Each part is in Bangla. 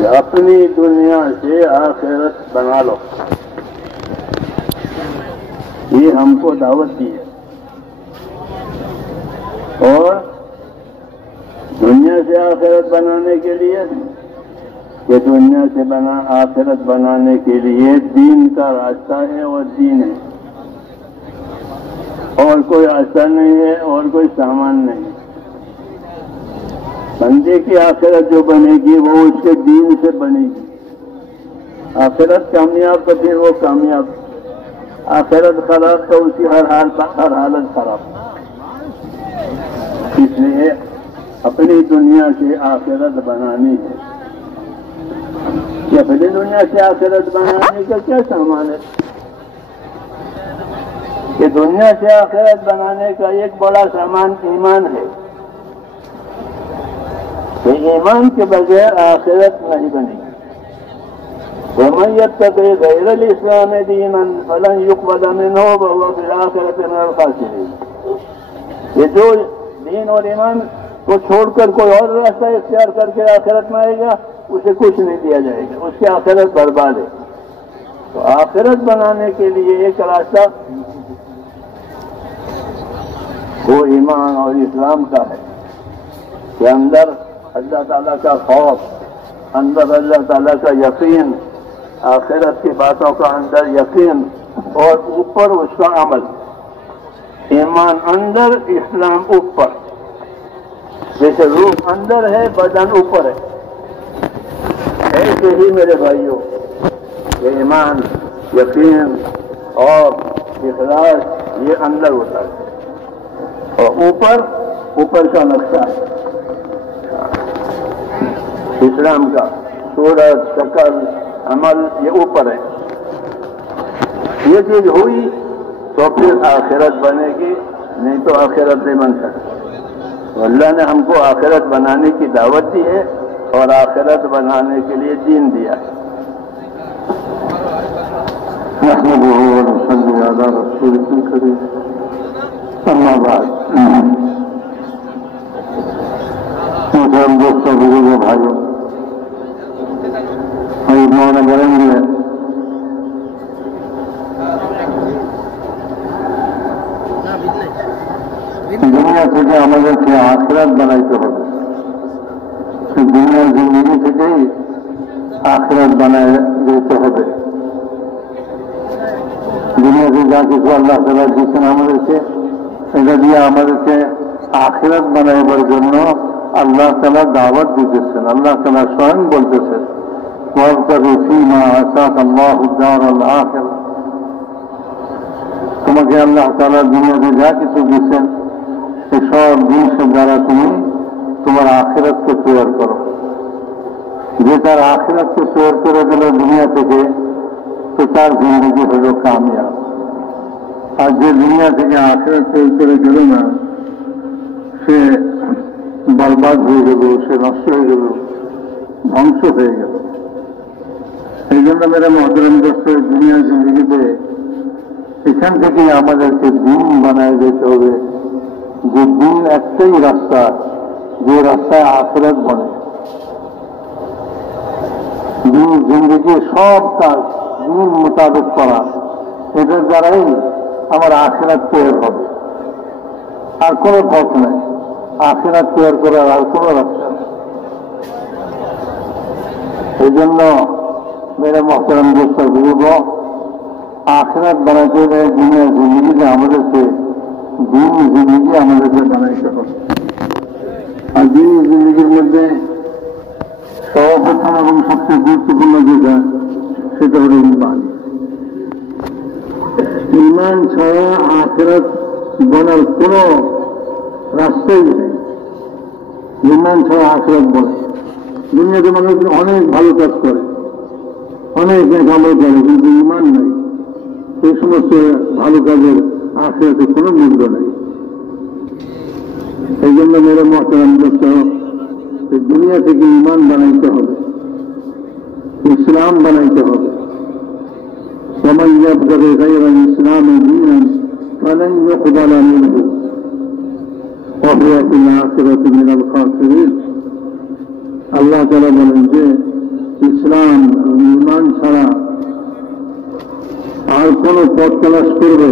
کہ اپنی دنیا سے آخرت بنا لو. یہ ہم کو دعوت دی ہے. اور دنیا سے آخرت بنانے کے لیے کہ دنیا سے آخرت بنانے کے لیے دین کا راستہ ہے اور دین ہے، اور کوئی راستہ نہیں ہے اور کوئی سامان نہیں. بندے کی آخرت جو بنے گی وہ اس کے دین سے بنے گی. آخرت کامیاب تو پھر وہ کامیاب، آخرت خراب تو اس کی ہر حالت خراب. اس لیے اپنی دنیا سے آخرت بنانی ہے. کہ اپنی دنیا سے آخرت بنانے کا کیا سامان ہے؟ کہ دنیا سے آخرت بنانے کا ایک بڑا سامان ایمان ہے. کہ ایمان کے بغیر آخرت نہیں بنے گی. وَمَن يَتَّبِعْ غَيْرَ الْإِسْلَامِ دِينًا فَلَن يُقْبَلَ مِنْهُ وَهُوَ فِي الْآخِرَةِ مِنَ الْخَاسِرِينَ. یہ جو دین اور ایمان کو چھوڑ کر کوئی اور راستہ اختیار کر کے آخرت میں آئے گا اسے کچھ نہیں دیا جائے گا، اس کی آخرت برباد ہے. تو آخرت بنانے کے لیے ایک راستہ وہ ایمان اور اسلام کا ہے کہ اندر اللہ تعالیٰ کا خوف، اندر اللہ تعالیٰ کا یقین، آخرت کی باتوں کا اندر یقین، اور اوپر اس کا عمل. ایمان اندر، اسلام اوپر. جیسے روح اندر ہے بدن اوپر ہے، ایسے ہی میرے بھائیوں یہ ایمان، یقین اور اخلاص یہ اندر ہوتا ہے، اور اوپر کا نقشہ ہے اسلام کا. صورت، شکل، عمل یہ اوپر ہے. یہ چیز ہوئی تو پھر آخرت بنے گی، نہیں تو آخرت نہیں بن سکتی. تو اللہ نے ہم کو آخرت بنانے کی دعوت دی ہے اور آخرت بنانے کے لیے دین دیا ہے. نحمده ونصلي على رسوله الكريم. اما بعد، محترم دوستوں، بزرگوں، بھائیوں، مولانا کریں گے দুনিয়া থেকে আমাদেরকে আখিরাত বানাইতে হবে। দুনিয়ার জিন্দগি থেকেই আখিরাত বানায় যেতে হবে। দুনিয়াতে যা কিছু আল্লাহ তাআলা দিয়েছেন আমাদেরকে, এটা দিয়ে আমাদেরকে আখিরাত বানাইবার জন্য আল্লাহ তাআলা দাওয়াত দিতেছেন। আল্লাহ তাআলা স্বয়ং বলতেছেন, ওয়াবতাগি ফীমা আতাকা আল্লাহু দারাল আখিরা। তোমাকে আল্লাহ তাআলা দুনিয়াতে যা কিছু দিয়েছেন এই সব জিনিসের দ্বারা তুমি তোমার আখিরাতকে তৈরি করো। যে তার আখিরাতকে তৈরি করে দিল দুনিয়া থেকে, তো তার জিন্দগি হল কামিয়াব। আর যে দুনিয়া থেকে আখিরাত তৈরি করে দিল না, সে বরবাদ হয়ে গেল, সে নষ্ট হয়ে গেল, ধ্বংস হয়ে গেল। এই জন্য মেরা মহতরম দোস্ত, দুনিয়ার জিন্দগিতে এখান থেকে আমাদেরকে দিন বানায় যেতে হবে। যে দিন একটাই রাস্তা, যে রাস্তায় আখিরাত বনে। দিন জিন্দগি সব কাজ দিন মোতাবেক করা, এটার দ্বারাই আমার আখিরাত তৈরি হবে। আর কোনো পথ নাই, আখিরাত তৈরি করার আর কোনো রাস্তা নেই। এই জন্য মেরে মহতরম দোস্ত, বুঝব আখিরাত বানাতে হলে দুনিয়ার জিন্দগিতে আমাদেরকে দিন জিন্দগি আমাদেরকে বানাইতে হবে। আর দিন জিন্দগির মধ্যে সর্বপ্রথম এবং সবচেয়ে গুরুত্বপূর্ণ যেটা, সেটা হল ঈমান। ঈমান ছাড়া আখিরাত বনার কোন রাস্তাই নেই। ঈমান ছাড়া আখিরাত বনে। দুনিয়াতে মানুষ অনেক ভালো কাজ করে, অনেক আমল করে, কিন্তু ঈমান নাই। এই সমস্ত ভালো কাজের আখিরাতে কোনো মূল্য নেই। এই জন্য মেরে মহতরম দোস্ত, দুনিয়া থেকে ঈমান বানাইতে হবে, ইসলাম বানাইতে হবে। ومن يبتغي غير الإسلام دينا فلن يقبل منه وهو في الآخرة من الخاسرين। আল্লাহ তাআলা বলেন যে ইসলাম ঈমান ছাড়া আর কোনো পথ তালাশ করবে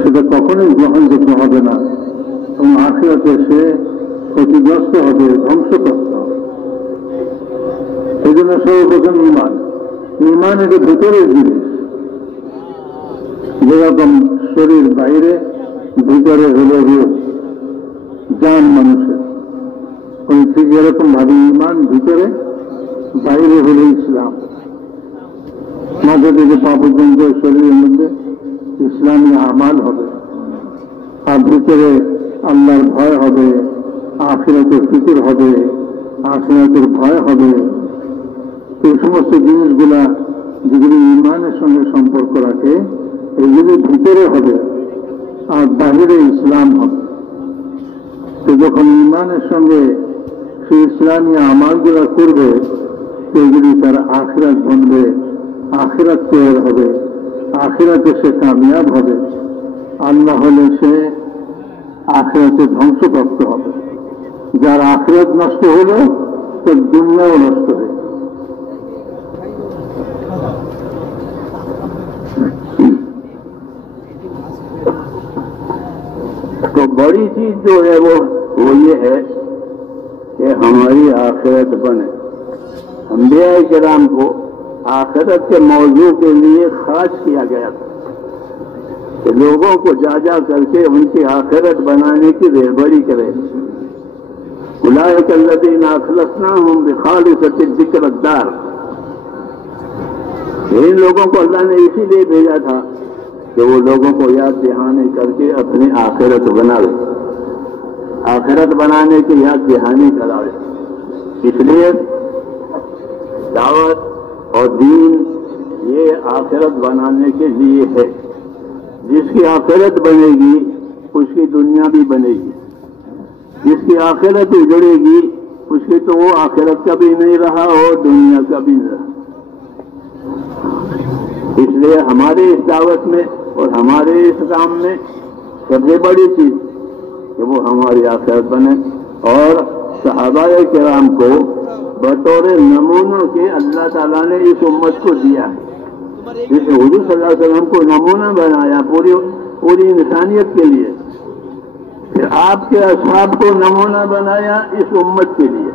সেটা কখনোই গ্রহণযোগ্য হবে না এবং আখিরাতে সে ক্ষতিগ্রস্ত হবে, ধ্বংসগ্রস্ত হবে। এই জন্য সর্বপ্রথম ঈমান। ঈমান এটা ভিতরের জিনিস, যেরকম শরীর বাইরে, ভিতরে হলো রূহ, জান মানুষের। ওই ঠিক এরকম ভাবে ঈমান ভিতরে, বাইরে হলো ইসলাম। মাথা থেকে পা পর্যন্ত শরীরের মধ্যে ইসলামী আমাল হবে, আর ভিতরে আল্লাহর ভয় হবে, আখিরাতের ফিকির হবে, আখিরাতের ভয় হবে। এই সমস্ত জিনিসগুলা যেগুলি ঈমানের সঙ্গে সম্পর্ক রাখে, এগুলি ভিতরে হবে আর বাহিরে ইসলাম হবে। তো যখন ঈমানের সঙ্গে সে ইসলামী আমালগুলা করবে, সেগুলি তার আখিরাত বনবে, আখিরাত তৈরি হবে, আখিরাতে সে কামিয়াব হবে। আল্লাহ হলে সে আখিরাতে ধ্বংসপ্রাপ্ত হবে। যার আখিরাত নষ্ট হলো তার দুনিয়াও নষ্ট হয়ে। तो बड़ी चीज जो है वो ये है कि हमारी आखिरत बने। अंबिया किराम को आखिरत के मौजू के लिए खास किया गया था कि लोगों को जा जा करके उनकी आखिरत बनाने की रहबरी करे। उलाइक अल्लज़ीना अखलसनाहुम बिखालिसति ज़िक्र-अद-दार। इन लोगों को अल्लाह ने इसीलिए भेजा था कि वो लोगों को याद दहानी करके अपनी आखिरत बनावे, आखिरत बनाने की याद दहानी करावे। इसलिए दावत और दीन ये आखिरत बनाने के लिए है। जिसकी आखिरत बनेगी उसकी दुनिया भी बनेगी, जिसकी आखिरत उजड़ेगी उसकी तो वो आखिरत का भी नहीं रहा और दुनिया का भी नहीं रहा। इसलिए हमारे इस दावत में और हमारे इस काम में सबसे बड़ी चीज कि वो हमारी आखिरत बने। और सहाबाए किराम को बतौर नमूनों के अल्लाह ताला ने इस उम्मत को दिया है। जैसे हुजूर सल्लल्लाहु अलैहि वसल्लम को नमूना बनाया पूरी इंसानियत के लिए, फिर आपके असहाब को नमूना बनाया इस उम्मत के लिए।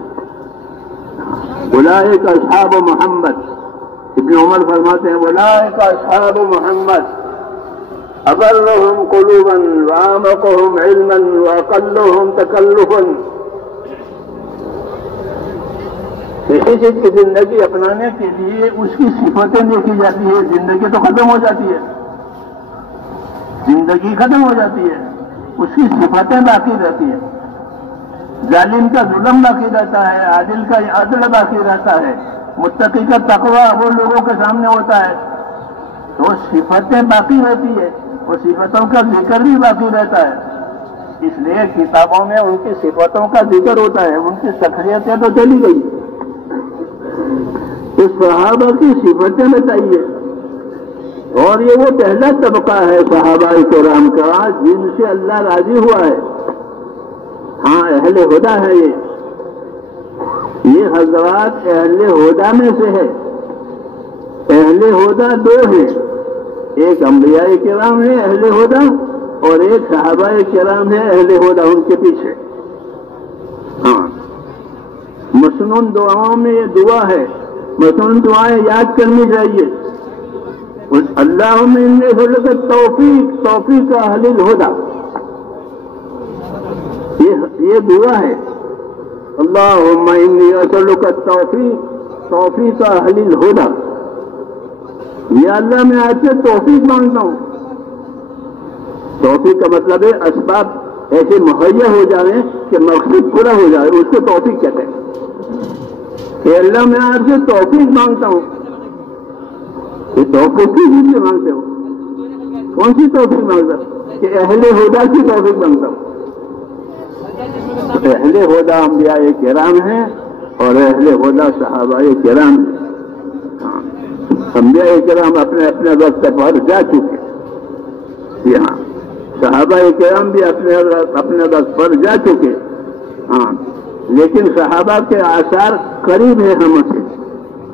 उलाइक असहाब मोहम्मद, इब्न उमर फरमाते हैं उलाइक असहाब मोहम्मद अबर्रहुम कुलूबन व आमक़हुम इल्मन व अक़ल्लुहुम तकल्लुफ़न। किसी चीज की जिंदगी अपनाने के लिए उसकी सिफतें देखी जाती है। जिंदगी तो खत्म हो जाती है, जिंदगी खत्म हो जाती है, उसकी सिफतें बाकी रहती है। जालिम का जुल्म बाकी रहता है, आदिल का अदल बाकी रहता है, मुत्तकी का तकवा वो लोगों के सामने होता है। तो सिफतें बाकी रहती है और सिफतों का जिक्र भी बाकी रहता है। इसलिए किताबों में उनकी सिफतों का जिक्र होता है, उनकी शख्सियतें तो चली गई, तो सहाबा की सिफतें बताइए। और ये वो पहला तबका है सहाबाए किराम का जिनसे अल्लाह राजी हुआ है। हाँ, अहले हुदा है ये हजरात अहले हुदा में से है। अहले हुदा दो हैं, एक अंबियाए किराम है अहले हुदा और एक सहाबाए किराम है अहले हुदा उनके पीछे। हाँ, मसनून दुआओं में ये दुआ है, मसनून दुआएं याद करनी चाहिए। अल्लाहुम्मा इन्नी असअलुका तौफीक अहलिल हुदा, ये दुआ है। अल्लाहुम्मा इन्नी असअलुका तौफीक अहलिल हुदा। या अल्लाह मैं आपसे तौफीक मांगता हूं। तौफीक का मतलब है असबाब ऐसे मुहैया हो जाए कि मकसद पूरा हो जाए, उसको तौफीक कहते हैं। कि अल्लाह मैं आपसे तौफीक मांगता हूं। ये तौफीक की चीजें मांगते हो? कौन सी तौफीक मांगता हूं? कि अहले हुदा की तौफीक मांगता हूं। अहले हुदा अंबियाए किराम हैं और अहले हुदा सहाबाए किराम हैं। अंबियाए किराम अपने अपने वक्त पर जा चुके, हाँ, सहाबाए किराम भी अपने वक्त पर जा चुके। हाँ, लेकिन सहाबा के आसार करीब है हमसे।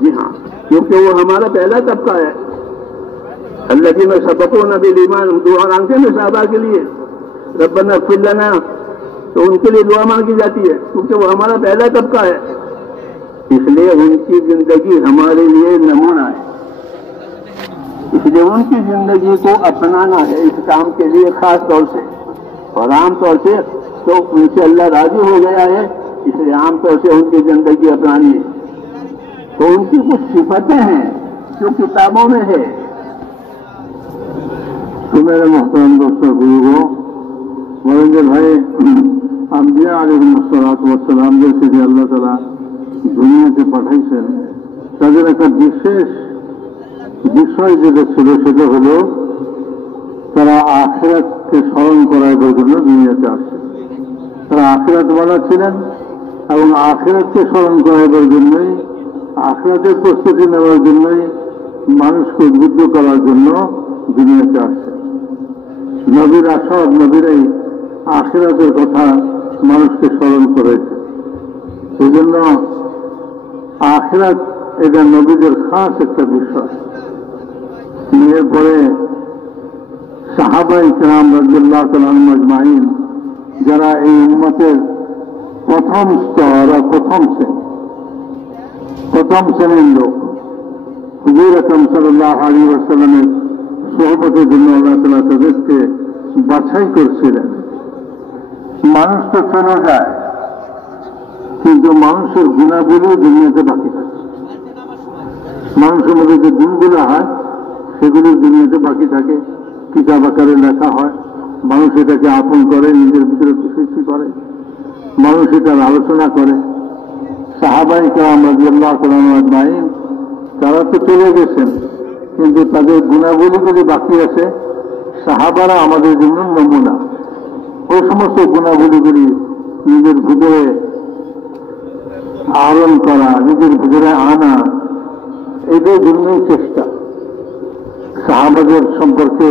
जी हाँ, क्योंकि वो हमारा पहला तबका है। अल्लज़ीना सबक़ूना बिल ईमान, दुआ मांगते हैं सहाबा के लिए, रब्बना इग़फ़िर लना, तो उनके लिए दुआ मांगी जाती है क्योंकि वो हमारा पहला तबका है। इसलिए उनकी जिंदगी हमारे लिए नमूना है, इसलिए उनकी जिंदगी को अपनाना है इस काम के लिए खास तौर से। और आम तौर से तो उनसे अल्लाह राजी हो गया है, इसलिए आम तौर से उनकी जिंदगी अपनानी है। तो उनकी कुछ सिफतें हैं जो किताबों में है। तो मेरे मोहतरम दोस्तों बुजुर्गों, मौलाना भाई अंबिया अलैहिस्सलातु वस्सलाम जैसे যে আল্লাহ তাআলা দুনিয়াতে পাঠাইছেন, তাদের একটা বিশেষ বিষয় যেটা ছিল সেটা হলো তারা আখিরাতকে স্মরণ করার জন্য দুনিয়াতে আসছে। তারা আখিরাতওয়ালা ছিলেন এবং আখিরাতকে স্মরণ করার জন্যই, আখিরাতের প্রস্তুতি নেওয়ার জন্যই মানুষকে উদ্বুদ্ধ করার জন্য দুনিয়াতে আসছে। নবীরা সব নবীরাই আখিরাতের কথা মানুষকে স্মরণ করেছে। এই জন্য আখিরাত এটা নবীদের খাস একটা বিষয়। এরপরে সাহাবায়ে কেরাম রাদিয়াল্লাহু তাআলা আনহুম আজমাইন, যারা এই উম্মতের প্রথম স্তর আর প্রথম শ্রেণীর লোক, হুজুর আকরাম সাল্লাল্লাহু আলাইহি ওয়াসাল্লামের সোহবতের জন্য আল্লাহ তাআলা তাদেরকে বাছাই করছিলেন। মানুষ তো চলে যায়, কিন্তু মানুষের গুণাবলী দুনিয়াতে বাকি থাকে। মানুষের মধ্যে যে গুণগুলো হয় সেগুলি দুনিয়াতে বাকি থাকে, কিতাব আকারে লেখা হয়, মানুষ এটাকে আপন করে, নিজের ভিতরে সৃষ্টি করে, মানুষ এটার আলোচনা করে। সাহাবায়ে কেরাম রাদিয়াল্লাহু তাআলা আজমাইন তারা তো চলে গেছেন, কিন্তু তাদের গুণাবলীগুলি বাকি আছে। সাহাবারা আমাদের জন্য নমুনা। ওই সমস্ত গুণাবলীগুলি নিজের ভিতরে আহরণ করা, নিজের ভিতরে আনা, এটার জন্যই চেষ্টা। সাহাবাদের সম্পর্কে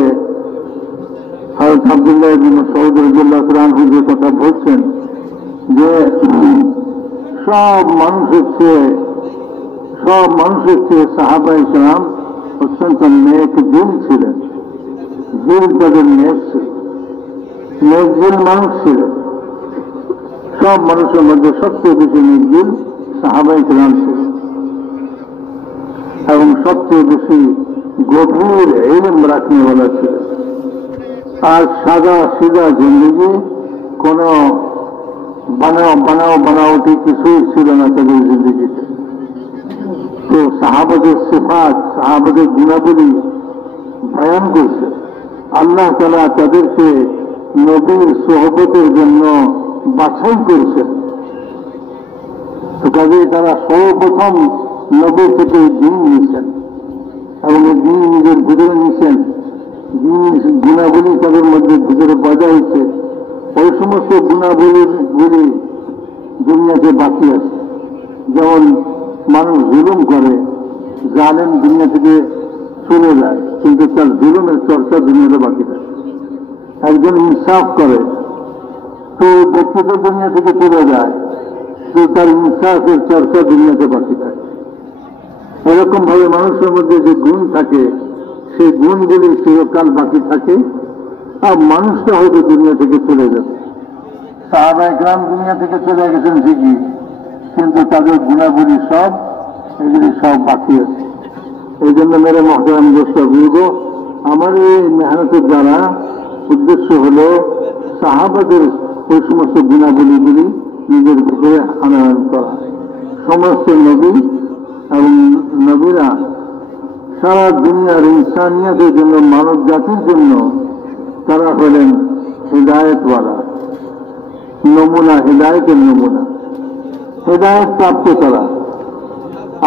হযরত আব্দুল্লাহ ইবনে মাসউদ রাদিয়াল্লাহু তাআলা আনহু যে কথা বলছেন যে সব মানুষের চেয়ে সাহাবায়ে কেরাম অত্যন্ত নেক দিল ছিলেন। দিল তাদের নেক ছিল, নেক দিল মানুষ ছিলেন। সব মানুষের মধ্যে সবচেয়ে বেশি নেক দিল সাহাবায়ে কেরাম ছিল এবং সবচেয়ে বেশি গভীর ইলম রাখনেওয়ালা ছিল। আর সাদা সিধা জিন্দগি, কোন বানাওটি কিছুই ছিল না তাদের জিন্দগিতে। তো সাহাবাদের সিফাত, সাহাবাদের গুণাবলী বয়ান করছে। আল্লাহ তাআলা তাদেরকে নবীর সোহবতের জন্য বাছাই করেছেন। তো কাজে তারা সর্বপ্রথম নবী থেকে দিন নিয়েছেন এবং এই দিন নিজের ভিতরে নিয়েছেন। দিন গুণাবলী তাদের মধ্যে ভিতরে বজায় হয়েছে। ওই সমস্ত গুণাবলীগুলি দুনিয়াতে বাকি আছে। যেমন মানুষ জুলুম করে, জালেম দুনিয়া থেকে চলে যায়, কিন্তু তার জুলুমের চর্চা দুনিয়াতে বাকি থাকে। একজন ইনসাফ করে, তো ব্যক্তিগত দুনিয়া থেকে চলে যায়, তো তার ইনসাফের চর্চা দুনিয়াতে বাকি থাকে। এরকম ভাবে মানুষের মধ্যে যে গুণ থাকে, সেই গুণগুলি চিরকাল বাকি থাকে। আর মানুষটা হয়তো দুনিয়া থেকে চলে যাবে। সাহাবায়ে কেরাম দুনিয়া থেকে চলে গেছেন ঠিকই, কিন্তু তাদের গুণাবলী এগুলি সব বাকি আছে। এই জন্য মেরে মহতারাম দোস্ত বুঝব, আমার এই মেহনতের দ্বারা উদ্দেশ্য হল সাহাবাদের ওই সমস্ত গুণাবলীগুলি নিজের ভিতরে আনয়ন করা। সমস্ত নবী এবং নবীরা সারা দুনিয়ার ইনসানিয়াতের জন্য, মানব জাতির জন্য তারা হলেন হিদায়াতওয়ালা, নমুনা, হিদায়তের নমুনা, হিদায়ত প্রাপ্ত তারা।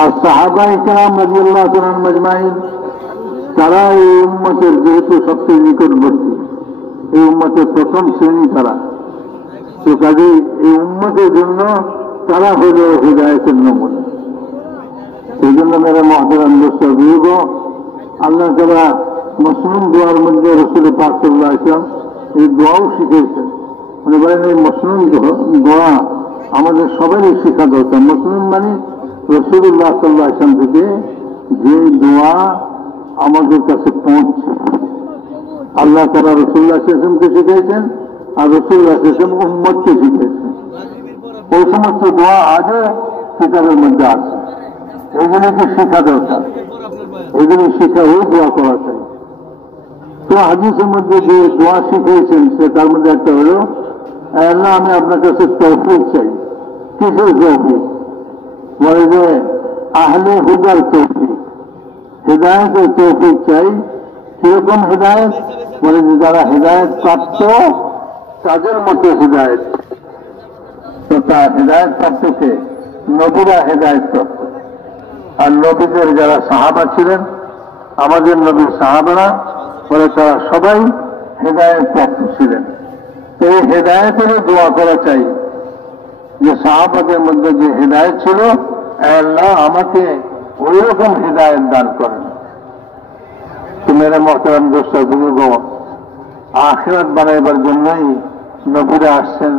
আর সাহাবায়ে কেরাম রাদিয়াল্লাহু তাআলা আনহুম আজমাইন, তারা এই উম্মতের যেহেতু সবচেয়ে নিকটবর্তী, এই উম্মতের প্রথম শ্রেণী তারা, তো কাজেই এই উম্মতের জন্য তারা হল হিদায়তের নমুনা। এই জন্য মেরা মুহতারাম দোস্ত বুজুর্গ, আল্লাহ তাআলা মসনুন দোয়ার মধ্যে রাসূল পাক সাল্লাল্লাহু আলাইহি ওয়াসাল্লাম এই দোয়াও শিখিয়েছেন। উনি বলেন এই মসনুন দোয়া আমাদের সবারই শেখা দরকার। মুসলিম মানে রাসূলুল্লাহ সাল্লাল্লাহু আলাইহি ওয়াসাল্লাম থেকে যে দোয়া আমাদের কাছে পৌঁছছে, আল্লাহ তাআলা রাসূলুল্লাহ সাল্লাল্লাহু আলাইহি ওয়াসাল্লামকে শিখিয়েছেন আর রাসূলুল্লাহ সাল্লাল্লাহু আলাইহি ওয়াসাল্লাম উম্মতকে শিখিয়েছেন। ওই সমস্ত দোয়া আজও কিতাবের মধ্যে আছে, এগুলোকে শেখা দরকার, এগুলো শিখা হয়ে দোয়া করা চাই। তো হাদিসের মধ্যে যে দোয়া শিখিয়েছেন সে তার মধ্যে একটা হলো, আল্লাহ আমি আপনার কাছে তৌফিক চাই। কিসের তৌফিক? বলে যে আহলে হুদার তৌফিক, হেদায়েতের তৌফিক চাই। কিরকম হেদায়েত? বলে যে যারা হেদায়েত প্রাপ্ত তাদের মতো হেদায়েত। তো তা হেদায়েত প্রাপ্তকে নবীরা হেদায়েত প্রাপ্ত, আর নবীদের যারা সাহাবা ছিলেন, আমাদের নবীর সাহাবারা, বলে তারা সবাই হেদায়েত প্রাপ্ত ছিলেন। এই হেদায়েতের দোয়া করা চাই যে সাহাবাদের মধ্যে যে হেদায়েত ছিল, আল্লাহ আমাকে ওই রকম হেদায়েত দান করেন। তো মেরে মোহতারাম দোস্ত বুজুর্গ, আখিরাত বানাইবার জন্যই নবীরা আসছেন।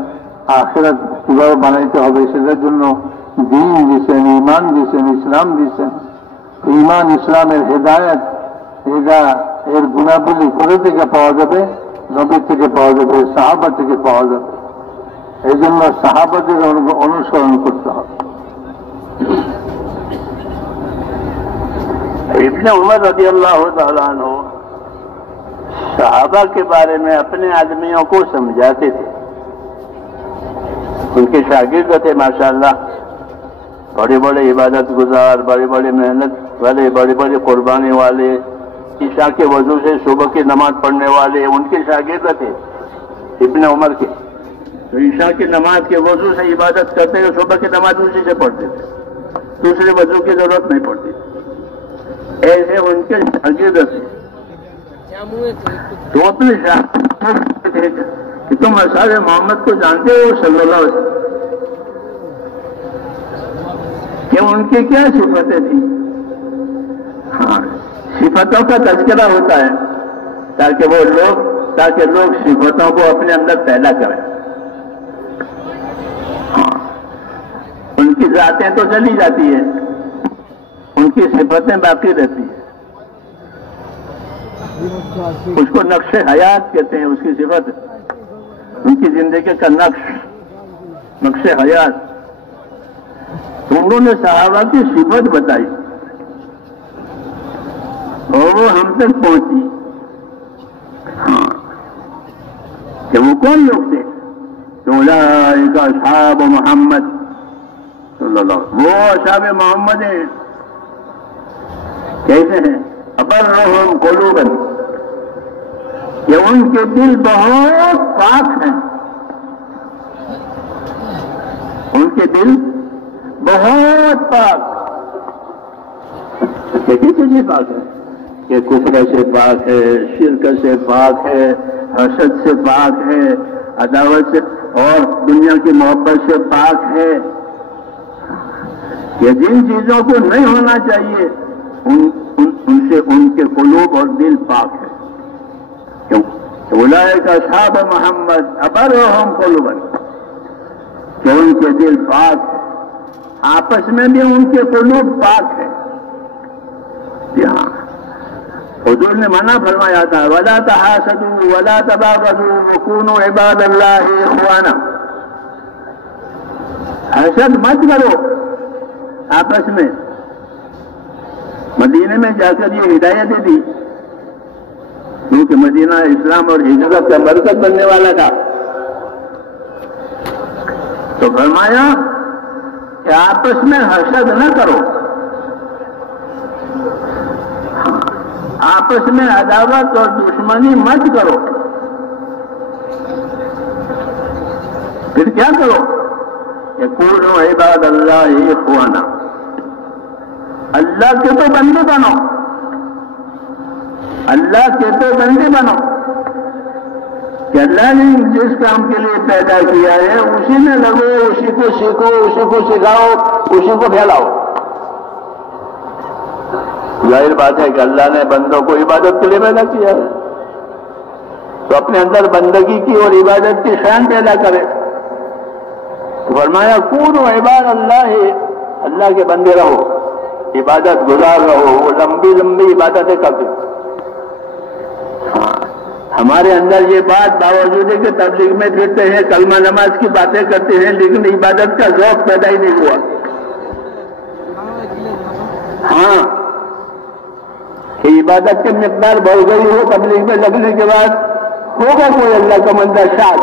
আখিরাত কিভাবে বানাইতে হবে সেটার জন্য দিন দিয়েছেন, ইমান দিয়েছেন, ইসলাম দিয়েছেন। ইমান ইসলামের হেদায়েত, এটা এর গুণাবলী কোথা থেকে পাওয়া যাবে? নবীর থেকে পাওয়া যাবে, সাহাবা থেকে পাওয়া যাবে। এই জন্য সাহাবাদের অনুসরণ করতে হবে। ابن عمر رضی اللہ تعالیٰ عنہ صحابہ کے بارے میں اپنے آدمیوں کو سمجھاتے تھے. ان کے شاگرد تھے ماشاءاللہ، بڑے بڑے عبادت گزار، بڑے بڑے محنت والے، بڑے بڑے قربانی والے، عشاء کے وضو سے صبح کی نماز پڑھنے والے ان کے شاگرد تھے ابن عمر کے. تو عشاء کی نماز کے وضو سے عبادت کرتے ہیں، صبح کی نماز اسی سے پڑھتے تھے، دوسرے وضو کی ضرورت نہیں پڑتی. ایسے ان کے شاگرد تھے. تو اپنے شاگرد تھے کہ تم اصحاب محمد کو جانتے ہو صلی اللہ علیہ وسلم، کہ ان کی کیا صفتیں تھیں؟ ہاں، صفتوں کا تذکرہ ہوتا ہے تاکہ لوگ صفتوں کو اپنے اندر پیدا کریں. ہاں، ان کی ذاتیں تو چلی جاتی ہیں، ان کی صفتیں باقی رہتی ہیں. اس کو نقش حیات کہتے ہیں، اس کی صفت، ان کی زندگی کا نقش حیات. تو انہوں نے صحابہ کی صفت بتائی اور وہ ہم تک پہنچی. ہاں، کہ وہ کون لوگ تھے؟ تو اولئک اصحاب محمد صلی اللہ علیہ وسلم، وہ اصحاب محمد ہیں. کیسے ہیں؟ ابرہم قلوبا، کہ ان کے دل بہت پاک ہیں. ان کے دل بہت پاک. کسی چیز پاک ہے کہ کفر سے پاک ہے، شرک سے پاک ہے، حسد سے پاک ہے، عداوت سے اور دنیا کی محبت سے پاک ہے. یہ جن چیزوں کو نہیں ہونا چاہیے ان سے ان کے قلوب اور دل پاک ہے. اولئک اصحاب محمد ابرہم قلوبا، کہ ان کے دل پاک ہے، آپس میں بھی ان کے قلوب پاک ہے. حضور نے منع فرمایا تھا، ولا تحاسدوا ولا تباغضوا وكونوا عباد اللہ اخوانا. حسد مت کرو آپس میں. مدینے میں جا کر یہ ہدایتیں دی، کیونکہ مدینہ اسلام اور ہجرت کا مرکز بننے والا تھا. تو فرمایا کہ آپس میں حسد نہ کرو، آپس میں عداوت اور دشمنی مت کرو. پھر کیا کرو؟ کہ کونوا عباد اللہ اخوانا، اللہ کے تو بندے بنو، اللہ کے تو بندے بنو. کہ اللہ نے جس کام کے لیے پیدا کیا ہے اسی میں لگو، اسی کو سیکھو، اسی کو سکھاؤ، اسی کو پھیلاؤ. ظاہر بات ہے کہ اللہ نے بندوں کو عبادت کے لیے پیدا کیا ہے، تو اپنے اندر بندگی کی اور عبادت کی شان پیدا کرے. فرمایا کونوا عباد اللہ، اللہ کے بندے رہو، عبادت گزار رہو، وہ لمبی لمبی عبادتیں کرتے۔ ہاں ہمارے اندر یہ بات باوجود ہے کہ تبلیغ میں پھرتے ہیں، کلمہ نماز کی باتیں کرتے ہیں، لیکن عبادت کا ذوق پیدا ہی نہیں ہوا۔ ہاں کہ عبادت کی مقدار بڑھ گئی ہو تبلیغ میں لگنے کے بعد، ہوگا کوئی اللہ کا بندہ شاد،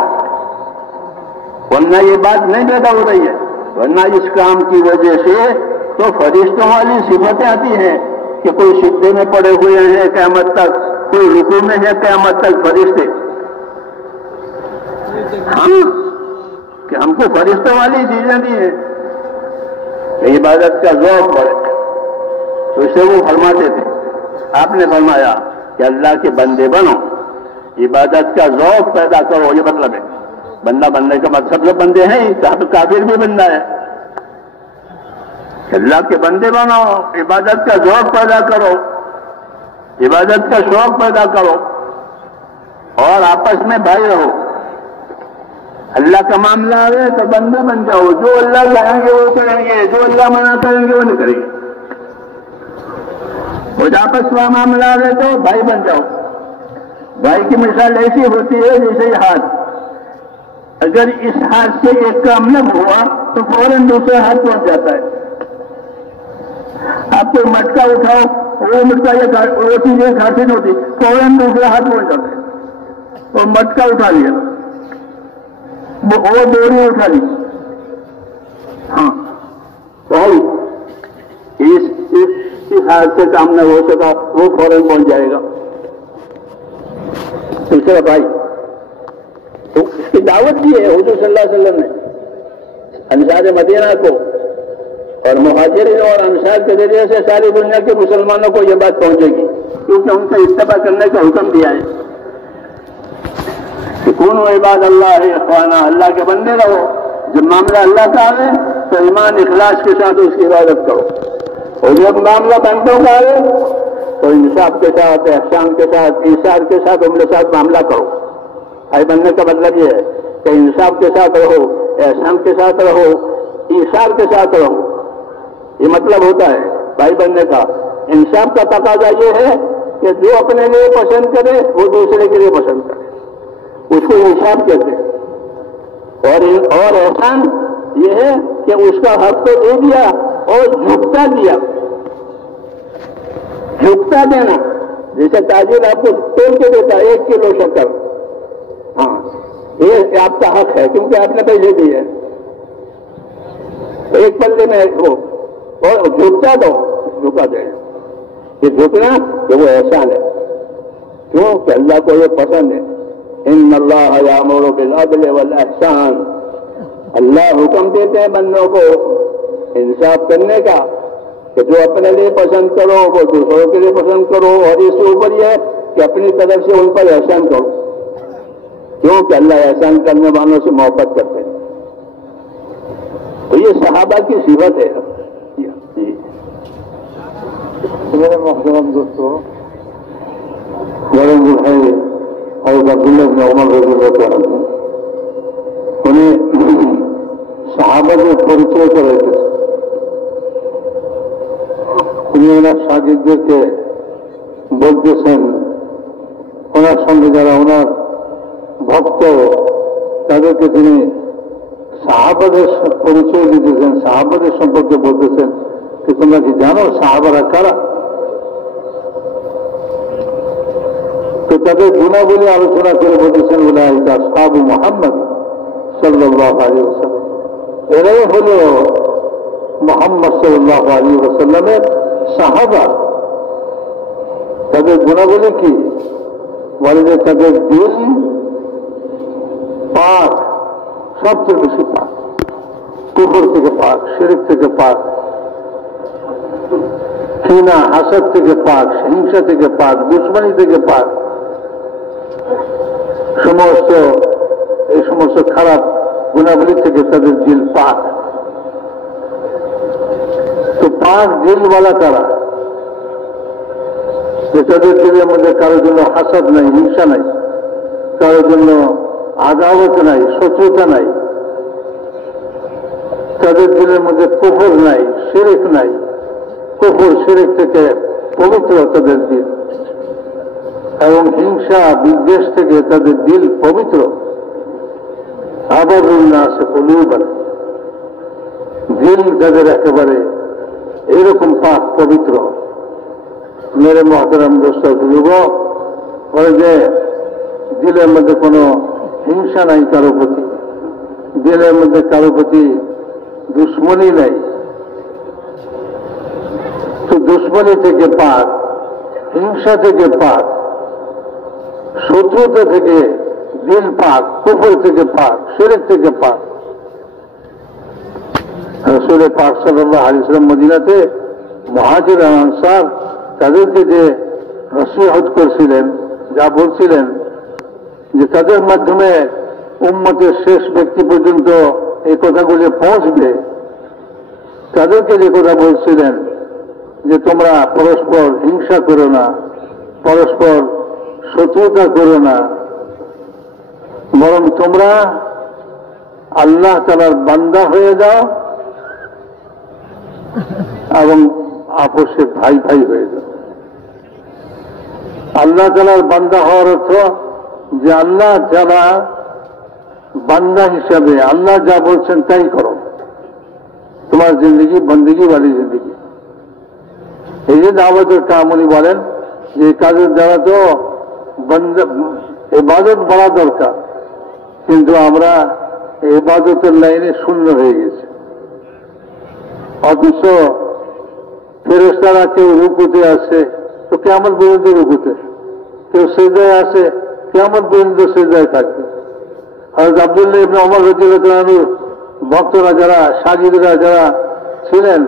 ورنہ یہ بات نہیں پیدا ہو رہی ہے۔ ورنہ اس کام کی وجہ سے تو فرشتوں والی صفتیں آتی ہیں کہ کوئی سجدے میں پڑے ہوئے ہیں قیامت تک، کوئی رکوع میں ہے قیامت تک فرشتے۔ ہاں کہ ہم کو فرشتوں والی چیزیں دی ہیں کہ عبادت کا ذوق بڑھے، تو اسے وہ فرماتے تھے۔ آپ نے فرمایا کہ اللہ کے بندے بنو، عبادت کا ذوق پیدا کرو، یہ مطلب ہے۔ بندہ بننے کا مقصد جو بندے ہیں تو کافر بھی بندہ ہے۔ اللہ کے بندے بنو، عبادت کا ذوق پیدا کرو، عبادت کا شوق پیدا کرو، اور آپس میں بھائی رہو۔ اللہ کا معاملہ آئے تو بندہ بن جاؤ، جو اللہ کہیں گے وہ کریں گے، جو اللہ منع کریں گے وہ نہیں کریں گے۔ اور آپس میں معاملہ آئے تو بھائی بن جاؤ۔ بھائی کی مثال ایسی ہوتی ہے جیسے یہ ہاتھ، اگر اس ہاتھ سے ایک کام نہ ہوا تو فوراً دوسرا ہاتھ پہنچ جاتا ہے۔ آپ کوئی مٹکا اٹھاؤ، وہ مٹکا وہ چیز ایک ہاتھ سے نہیں ہوتی، فوراً دوسرا ہاتھ پہنچ جاتا ہے۔ اور مٹکا اٹھا لیا، وہ ڈوری اٹھا لی، ہاں بھائی اس ہاتھ سے کام نہ ہو سکا، وہ فوراً پہنچ جائے گا دوسرا بھائی۔ تو اس کی دعوت دی ہے حضور صلی اللہ علیہ وسلم نے انصار مدینہ کو، اور مہاجرین اور انصار کے ذریعے سے ساری دنیا کے مسلمانوں کو یہ بات پہنچے گی، کیونکہ ان سے اتباع کرنے کا حکم دیا ہے۔ کونوا عباد اللہ اخوانا، اللہ کے بندے رہو۔ جب معاملہ اللہ کا آئے تو ایمان اخلاص کے ساتھ اس کی عبادت کرو، اور جب معاملہ بندوں کا آئے تو انصاف کے ساتھ، احسان کے ساتھ، ایثار کے ساتھ ان کے ساتھ معاملہ کرو۔ بھائی بننے کا مطلب یہ ہے کہ انصاف کے ساتھ رہو، احسان کے ساتھ رہو، ایثار کے ساتھ رہو۔ یہ مطلب ہوتا ہے بھائی بننے کا۔ انصاف کا تقاضا یہ ہے کہ جو اپنے لیے پسند کرے وہ دوسرے کے لیے پسند کرے، اس کو انصاف کہتے ہیں۔ اور احسان یہ ہے کہ اس کا حق تو دے دیا اور جھکتا دیا، جھکتا دینا۔ جیسے تاجر آپ کو تول کے دیتا 1 کلو شکر، ہاں یہ آپ کا حق ہے کیونکہ آپ نے پیسے دیے، ایک پلے میں ہو، اور جھکتا دو، جھکا دے، یہ جھکنا کہ وہ احسان ہے۔ کیوں کہ اللہ کو یہ پسند ہے۔ ان اللہ یامر بالعدل والاحسان، اللہ حکم دیتے ہیں بندوں کو انصاف کرنے کا، کہ جو اپنے لیے پسند کرو وہ دوسروں کے لیے پسند کرو، اور اس سے اوپر یہ ہے کہ اپنی طرف سے ان پر احسان کرو، کیونکہ اللہ احسان کرنے والوں سے محبت کرتے ہیں۔ تو یہ صحابہ کی صفت ہے۔ میرے محترم دوستو، بڑے بھائی اور عبداللہ بن عمر رضی اللہ عنہ انہیں صحابہ کے پریچے کراتے সাহায্যদেরকে বলতেছেন ওনার সঙ্গে যারা ওনার ভক্ত তাদেরকে তিনি সাহাবাদের পরিচয় দিতেছেন, সাহাবাদের সম্পর্কে বলতেছেন যে তোমরা কি জানো সাহাবারা কারা? তো তাদের গুণাবলী আলোচনা করে বলেছেন উলাইকা আসহাবু মুহাম্মদ সাল্লাল্লাহু আলাইহি ওয়াসাল্লাম, এরাই হলো মুহাম্মদ সাল্লাল্লাহু আলাইহি ওয়াসাল্লামের সাহাবা। তাদের গুণাবলী কি? বলে যে তাদের দিল পাক, সবচেয়ে বেশি পাক, কুফর থেকে পাক, শিরক থেকে পাক, ঘৃণা হাসদ থেকে পাক, হিংসা থেকে পাক, দুশমনী থেকে পাক, এই সমস্ত খারাপ গুণাবলী থেকে তাদের দিল পাক। তো পাক দিলওয়ালা কারা? যে তাদের দিলের মধ্যে কারোর জন্য হাসাদ নাই, হিংসা নাই, কারোর জন্য আদাওয়াত নাই, শত্রুতা নাই, তাদের দিলের মধ্যে কুফর নাই, শিরক নাই। কুফর শিরক থেকে পবিত্র তাদের দিল, এবং হিংসা বিদ্বেষ থেকে তাদের দিল পবিত্র। আবারুল্লাহ আছে কুলুবান, দিল তাদের একেবারে এরকম পাক পবিত্র। মেরে মহতারাম দোস্ত বুঝব বলে যে দিলের মধ্যে কোনো হিংসা নাই কারো প্রতি, দিলের মধ্যে কারো প্রতি দুশ্মনী নাই। তো দুশ্মনী থেকে পাক, হিংসা থেকে পাক, শত্রুতা থেকে দিল পাক, কুফর থেকে পাক, শিরক থেকে পাক। রাসূল পাক সাল্লাল্লাহু আলাইহি ওয়াসাল্লাম মদিনাতে মুহাজির আর আনসার তাদেরকে যে নসিহত করছিলেন, যা বলছিলেন যে তাদের মাধ্যমে উম্মতের শেষ ব্যক্তি পর্যন্ত এই কথাগুলি পৌঁছবে, তাদেরকে যে কথা বলছিলেন যে তোমরা পরস্পর হিংসা করো না, পরস্পর শত্রুতা করো না, বরং তোমরা আল্লাহ তাআলার বান্দা হয়ে যাও এবং আপোষে ভাই ভাই হয়ে যাও। আল্লাহ তাআলার বান্দা হওয়ার অর্থ যে আল্লাহ তাআলা বান্দা হিসাবে আল্লাহ যা বলছেন তাই করো। তোমার জিন্দগি বন্দগি वाली জিন্দগি। এই যে দাওয়াতের কাম উনি বলেন যে এই কাজের দ্বারা তো ইবাদত বড়া দরকার, কিন্তু আমরা ইবাদতের লাইনে শূন্য হয়ে গেছি। অথচ ফেরেশতারা কেউ রুকুতে আসে তো কিয়ামত পর্যন্ত রুকুতে, কেউ সিজদায় আসে কিয়ামত পর্যন্ত সিজদায় থাকবে। হযরত আব্দুল্লাহ ইবনে ওমর রাদিয়াল্লাহু আনহু ভক্তরা যারা, সাজিদরা যারা ছিলেন,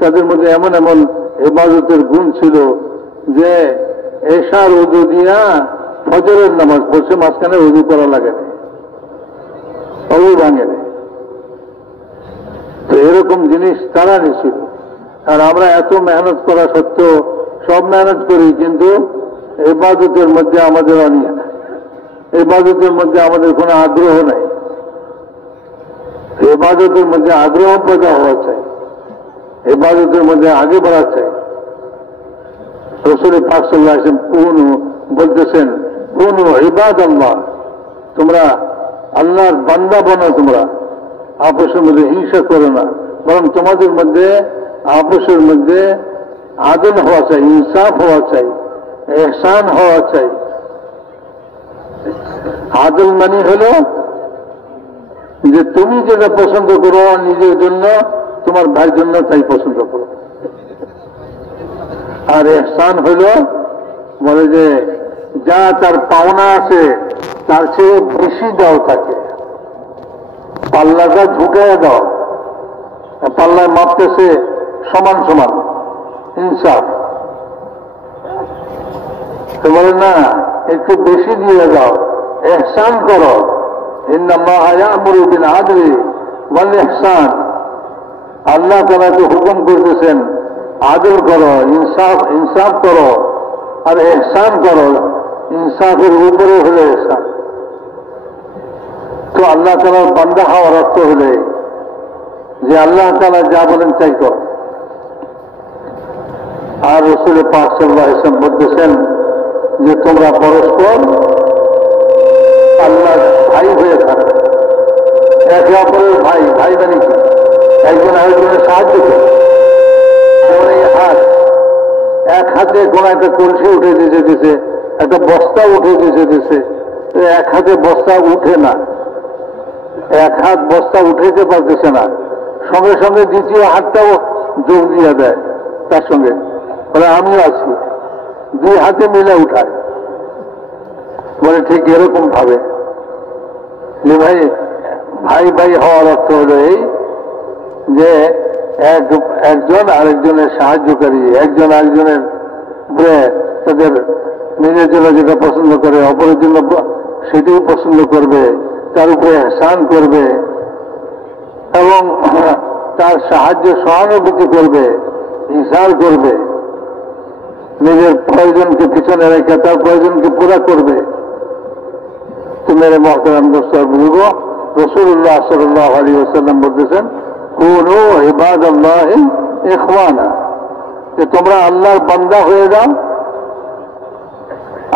তাদের মধ্যে এমন এমন ইবাদতের গুণ ছিল যে এশার ওযু দিয়া ফজরের নামাজ পড়ছে, মাঝখানে ওযু করা লাগে না, ওযু ভাঙে না। তো এরকম জিনিস তারা নিছিল। আর আমরা এত মেহনত করা সত্ত্বেও, সব মেহনত করি, কিন্তু ইবাদতের মধ্যে আমাদের অনিয়া, ইবাদতের মধ্যে আমাদের কোনো আগ্রহ নাই। ইবাদতের মধ্যে আগ্রহ পয়দা হওয়া চাই, ইবাদতের মধ্যে আগে বাড়া চাই। রাসূল পাক সাল্লাল্লাহু আলাইহি ওয়াসাল্লাম বলতেছেন, কুনু ইবাদাল্লাহ, তোমরা আল্লাহর বান্দা বনো, তোমরা আপোষের মধ্যে হিংসা করো না, বরং তোমাদের মধ্যে আপোষের মধ্যে আদল হওয়া চাই, ইনসাফ হওয়া চাই, ইহসান হওয়া চাই। আদল মানে হলো যে তুমি যেটা পছন্দ করো নিজের জন্য, তোমার ভাইয়ের জন্য তাই পছন্দ করো। আর ইহসান হলো বলে যে যা তার পাওনা আছে তার চেয়ে বেশি দাও তাকে, পাল্লাটা ঝুঁকাইয়া দাও, পাল্লায় মাপতেছে সমান সমান, ইনসাফ। তো বলে না, একটু বেশি দিয়ে দাও, ইহসান করো। ইন্নাল্লাহা ইয়া'মুরু বিল আদলি ওয়াল ইহসান, আল্লাহ তাআলা তো হুকুম করতেছেন আদল করো, ইনসাফ করো আর ইহসান করো। ইনসাফের উপরে হলে ইহসান। তো আল্লাহ তাআলার বান্দা হওয়ার অর্থ হলে যে আল্লাহ তাআলা যা বলেন তাই কর। আর রাসূল পাক সাল্লাল্লাহু আলাইহি ওয়াসাল্লাম বলতেছেন যে তোমরা পরস্পর আল্লাহর ভাই হয়ে থাকো, একে অপরের ভাই। ভাই মানে কি? একজন আরেকজনের সাহায্য করে। যেমন এই হাত, এক হাতে কোনো একটা কলসি উঠে যেতেছে, একটা বস্তা উঠে যেতেছে, এক হাতে বস্তা উঠে না, এক হাত বস্তা উঠেতে পারতেছে না, সঙ্গে সঙ্গে দ্বিতীয় হাতটাও যোগ দিয়ে দেয় তার সঙ্গে, বলে আমিও আছি, দুই হাতে মিলে উঠায়। বলে ঠিক এরকম ভাবে যে ভাই ভাই ভাই হওয়ার অর্থ হলো এই যে একজন আরেকজনের সাহায্যকারী, একজন আরেকজনের তাদের নিজের জন্য যেটা পছন্দ করে অপরের জন্য সেটাই পছন্দ করবে, তার উপরে ইহসান করবে এবং তার সাহায্য সহানুভূতি করবে, ইনসার করবে, নিজের প্রয়োজনকে পিছনে রেখে তার প্রয়োজনকে পুরা করবে। তো মেরে মহতারাম দোস্ত বুজুর্গ, রাসূলুল্লাহ সাল্লাল্লাহু আলাইহি ওয়াসাল্লাম বলতেছেন কুনু ইবাদাল্লাহি ইখওয়ানা, যে তোমরা আল্লাহর বান্দা হয়ে যাও,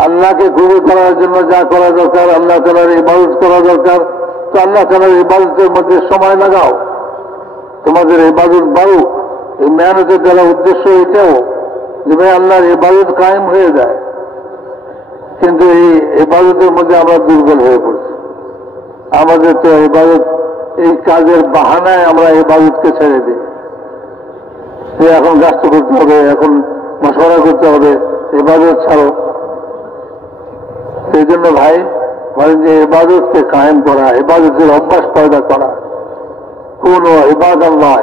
আল্লাহকে খুশি করার জন্য যা করা দরকার, আল্লাহ তাআলার ইবাদত করা দরকার, তো আল্লাহ তাআলার ইবাদতের মধ্যে সময় লাগাও, তোমাদের ইবাদত বাড়ুক। এই মেহনতের দ্বারা উদ্দেশ্য এটাও যে ভাই আল্লাহর ইবাদত কায়েম হয়ে যায়। কিন্তু এই ইবাদতের মধ্যে আমরা দুর্বল হয়ে পড়ছি। আমাদের তো ইবাদত, এই কাজের বাহানায় আমরা ইবাদতকে ছেড়ে দিই, যে এখন গাছ করতে হবে, এখন মশওয়ারা করতে হবে, ইবাদত ছাড়ো। সেই জন্য ভাই বলেন যে ইবাদতকে কায়েম করা, ইবাদতের অভ্যাস পয়দা করা, কোন ইবাদাল্লাহ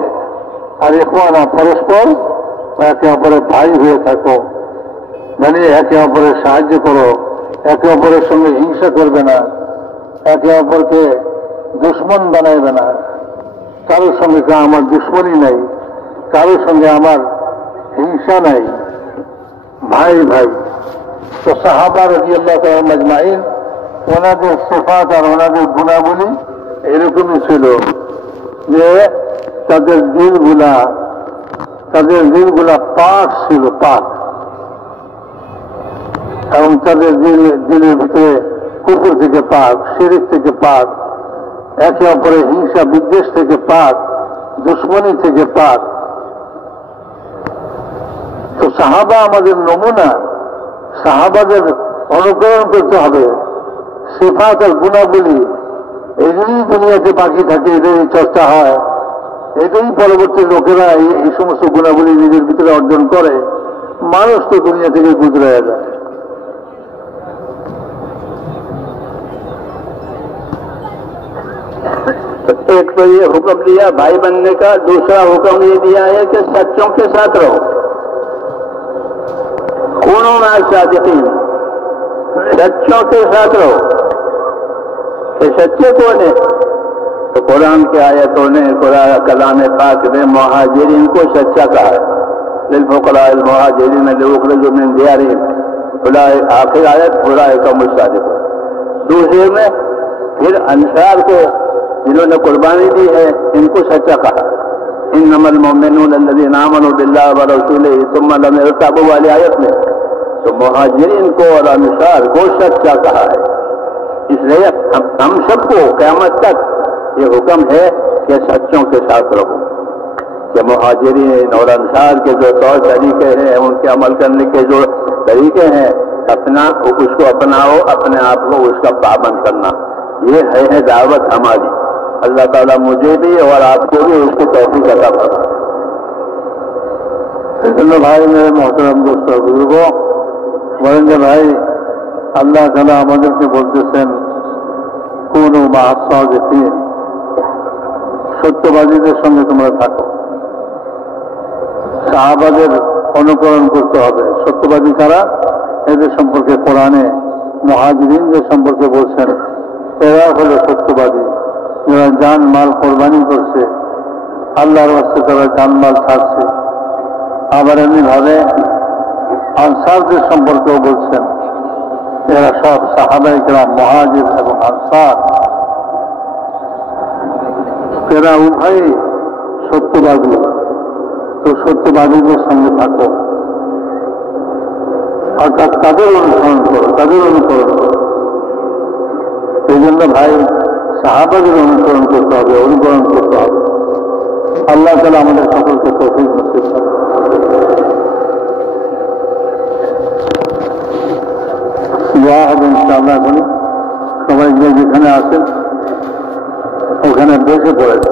আর ইখওয়ানা, পরস্পর একে অপরের ভাই হয়ে থাকো, মানে একে অপরের সাহায্য করো, একে অপরের সঙ্গে হিংসা করবে না, একে অপরকে দুশ্মন বানাইবে না। কারোর সঙ্গে আমার দুশ্মনী নাই, কারোর সঙ্গে আমার হিংসা নাই, ভাই ভাই। তো সাহাবা রাদিয়াল্লাহু তাআলা মাজমাইন, ওনাদের সিফাত আর ওনাদের গুণাবলী এরকমই ছিল যে তাদের দিলগুলা পাক ছিল, পাক, এবং তাদের দিলের ভিতরে কুফর থেকে পাক, শিরক থেকে পাক, একে অপরের হিংসা বিদ্বেষ থেকে পাক, দুশ্মনী থেকে পাক। তো সাহাবা আমাদের নমুনা, সাহাবাদের অনুকরণ করতে হবে। সিফাত আর গুণাবলী এগুলি দুনিয়াতে বাকি থাকে, এদেরই চর্চা হয়, এটাই পরবর্তী লোকেরা এই সমস্ত গুণাবলী নিজের ভিতরে অর্জন করে, মানুষ তো দুনিয়া থেকে গুজরে যায়। एक तो ये हुक्म दिया भाई बनने का, दूसरा हुक्म ये दिया है कि सच्चों के साथ रहो, खूनों में सादिकीन, सच्चों के साथ रहो। ये सच्चे कौन है? तो कुरान की आयतों ने, कुरान कलाम पाक ने मुहाजिरीन को सच्चा कहा है। लिलफुकराइल मुहाजिरीन लियुखरिजू मिन दियारिहिम, आखिर आयत उलाइका मुस्सादिकून। दूसरे में फिर अंसार को जिन्होंने कुर्बानी दी है, इनको सच्चा कहा। इन्नमल मुमिनून अल्लज़ीना आमनू बिल्लाहि व रसूलिही सुम्मा लम यर्ताबू वाली आयत में तो मुहाजिरीन को और अंसार को सच्चा कहा है। इसलिए हम सबको क़यामत तक ये हुक्म है कि सच्चों के साथ रहो। कि मुहाजिरीन और अंसार के जो तौर तरीके हैं, उनके अमल करने के जो तरीके हैं, उसको अपनाओ, अपने आप को उसका पाबंद करना, ये है दावत हमारी। अल्लाह ताला मुझे भी और आपको भी उसकी तौफीक अता फरमाए। भाई मेरे मोहतरम दोस्तों बुजुर्गों, বলেন যে ভাই আল্লাহ তাআলা আমাদেরকে বলতেছেন কুনু মা'আস সাদিকিন, সত্যবাদীদের সঙ্গে তোমরা থাকো। সাহাবাদের অনুকরণ করতে হবে। সত্যবাদী কারা? এদের সম্পর্কে কোরআনে মুহাজিরিনদের সম্পর্কে বলছেন, এরা হলো সত্যবাদী, যারা জান মাল কোরবানি করছে, আল্লাহর রাস্তায় তারা জান মাল ছাড়ছে। আবার এমনি ভাবে আনসারদের সম্পর্কেও বলছেন, এরা সব সাহাবায়ে কেরাম, মুহাজির এবং আনসার, এরা উভয়ই সত্যবাদী। তো সত্যবাদীদের সঙ্গে থাকো, অর্থাৎ তাদের অনুসরণ করো, তাদের অনুকরণ করো। এই জন্য ভাই সাহাবাদের অনুসরণ করতে হবে, অনুকরণ করতে হবে। আল্লাহ তাআলা আমাদের সকলকে তৌফিক নসিব করুন। দোয়া হবে ইনশাআল্লাহ। এখন সবাই যেখানে আছেন ওখানে বসে পড়েছে।